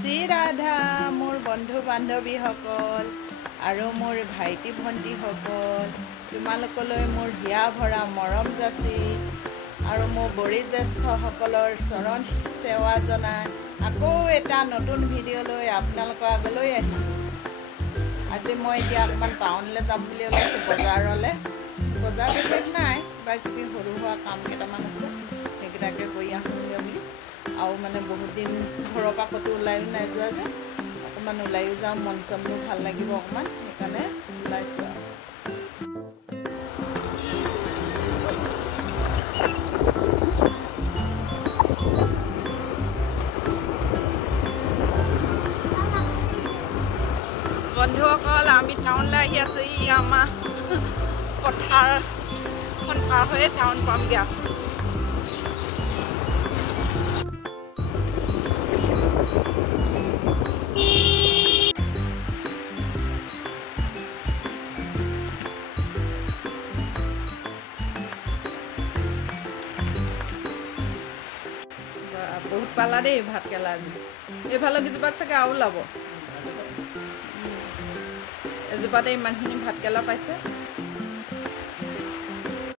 শ্ৰী ৰাধা মোৰ বন্ধু বান্ধৱীসকল আৰু মোৰ ভাইটি ভণ্টিসকল, তোমালোকলৈ মোৰ হিয়া ভৰা মৰম যাচি আৰু মোৰ বয়োজ্যেষ্ঠসকলৰ চৰণ সেৱা জনাই আকৌ এটা নতুন ভিডিঅ' লৈ আপোনালোকৰ আগলৈ আহিছোঁ। আজি মই এতিয়া অকণমান টাউনলৈ যাম বুলি ওলাইছোঁ, বজাৰলৈ। বজাৰ বিশেষ নাই, কিবা কিবি সৰু সুৰা কাম কেইটামান আছে, সেইকেইটাকে কৰি আহোঁগৈ বুলি। আৰু মানে বহুত দিন ঘৰৰ পৰা ক'তো ওলায়ো নাই যোৱা যে, অকণমান ওলায়ো যাওঁ, মন চনবোৰ ভাল লাগিব অকণমান, সেইকাৰণে ওলাইছোঁ আৰু। বন্ধুসকল, আমি টাউনলৈ আহি আছোঁ। ই আমাৰ পথাৰখন পাৰ হৈয়ে টাউন পামগৈ আৰু। বহুত পালা দেই ভাত কেৰেলা আজি। এইফালৰ কেইজোপাত চাগে আৰু ওলাব। এজোপাতে ইমানখিনি ভাত কেৰেলা পাইছে।